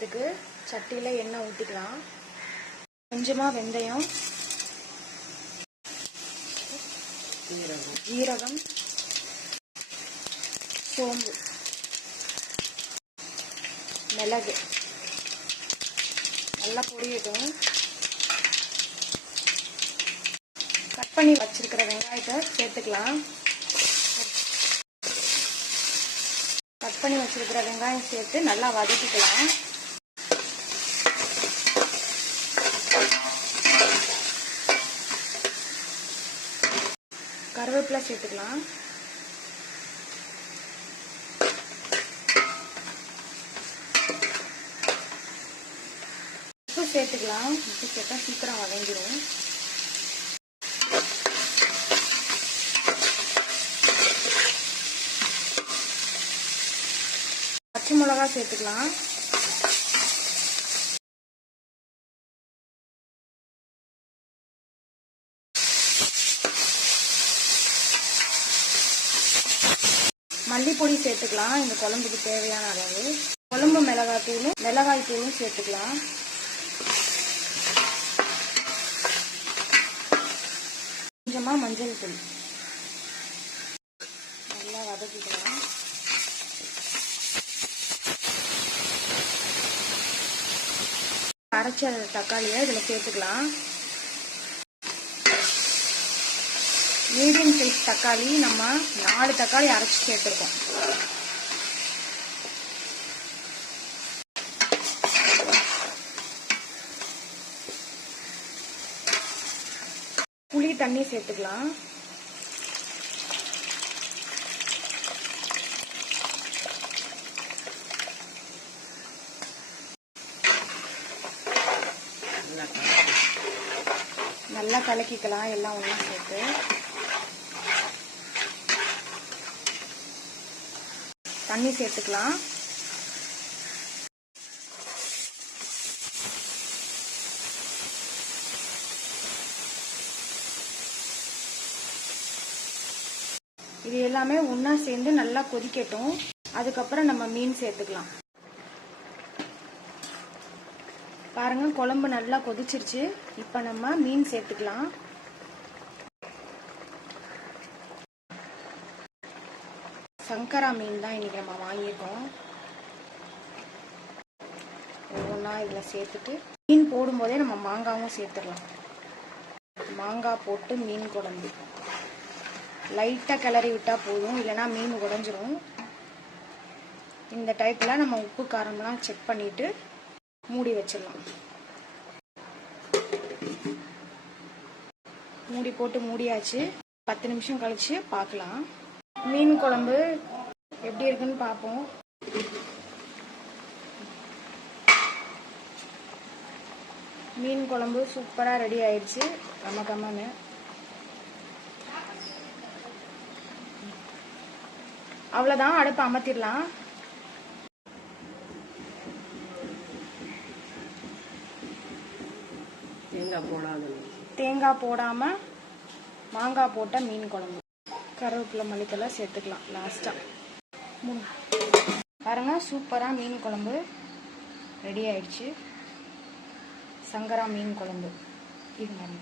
தாளிக்கிறதுக்கு சட்டியில் எண்ணெய் ஊற்றிக்கலாம். கொஞ்சமாக வெந்தயம், ஜீரகம், சோம்பு, மிளகு நல்லா பொரியட்டும். கட் பண்ணி வச்சிருக்கிற வெங்காயத்தை சேர்த்துக்கலாம். கட் பண்ணி வச்சிருக்கிற வெங்காயம் சேர்த்து நல்லா வதக்கிக்கலாம். கருவேப்பிலை சேர்த்துக்கலாம். உப்பு சேர்த்துக்கலாம். உப்பு சேர்த்தா சீக்கிரம் வதங்கிடும். பச்சை மிளகா சேர்த்துக்கலாம். மல்லிப்பொடி சேர்த்துக்கலாம். இந்த குழம்புக்கு தேவையான அளவு. குழம்பு மிளகாய்த்தூளும் மிளகாய் தூளும் சேர்த்துக்கலாம். கொஞ்சமா மஞ்சள் தூள் நல்லா வதக்கிக்கலாம். அரைச்ச தக்காளியை இதில் சேர்த்துக்கலாம். மீடியம் சைஸ் தக்காளி நம்ம 4 தக்காளி அரைச்சி சேர்த்துருக்கோம். புளி தண்ணி சேர்த்துக்கலாம். நல்லா கலக்கிக்கலாம் எல்லாம் ஒன்றா சேர்த்து. தண்ணி சேர்த்துக்கலாம். இது எல்லாமே ஒன்றா சேர்ந்து நல்லா கொதிக்கட்டும். அதுக்கப்புறம் நம்ம மீன் சேர்த்துக்கலாம். பாருங்க, குழம்பு நல்லா கொதிச்சிருச்சு. இப்போ நம்ம மீன் சேர்த்துக்கலாம். சங்கரா மீன் தான் இன்னைக்கு நம்ம வாங்கியிருக்கோம். ஒவ்வொன்றா இதில் சேர்த்துட்டு மீன் போடும்போதே நம்ம மாங்காவும் சேர்த்துடலாம். மாங்காய் போட்டு மீன் குழம்பு லைட்டாக கிளறி விட்டால் போதும், இல்லைன்னா மீன் உடைஞ்சிரும். இந்த டைப்பில் நம்ம உப்பு காரம்லாம் செக் பண்ணிவிட்டு மூடி வச்சிடலாம். மூடி போட்டு மூடியாச்சு. 10 நிமிஷம் கழிச்சு பார்க்கலாம். மீன் குழம்பு எப்படி இருக்குன்னு பார்ப்போம். மீன் குழம்பு சூப்பராக ரெடி ஆயிடுச்சு. கம்மன்னு அவ்வளோதான். அடுப்பை அமர்த்திடலாம். தேங்காய் போடாம மாங்காய் போட்ட மீன் குழம்பு. கருவேப்பிலை மல்லித்தலை சேர்த்துக்கலாம் லாஸ்டா. பாருங்க, சூப்பரா மீன் குழம்பு ரெடி ஆயிடுச்சு. சங்கரா மீன் குழம்பு இது மாதிரி.